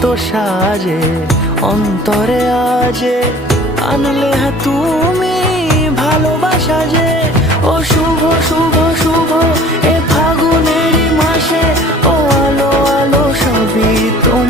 কত সাজে অন্তরে আজে আনলে হ্যাঁ তুমি ভালোবাসা যে। ও শুভ শুভ শুভ এ ফাগুনেরই মাসে, ও আলো আলো সবই তোমার।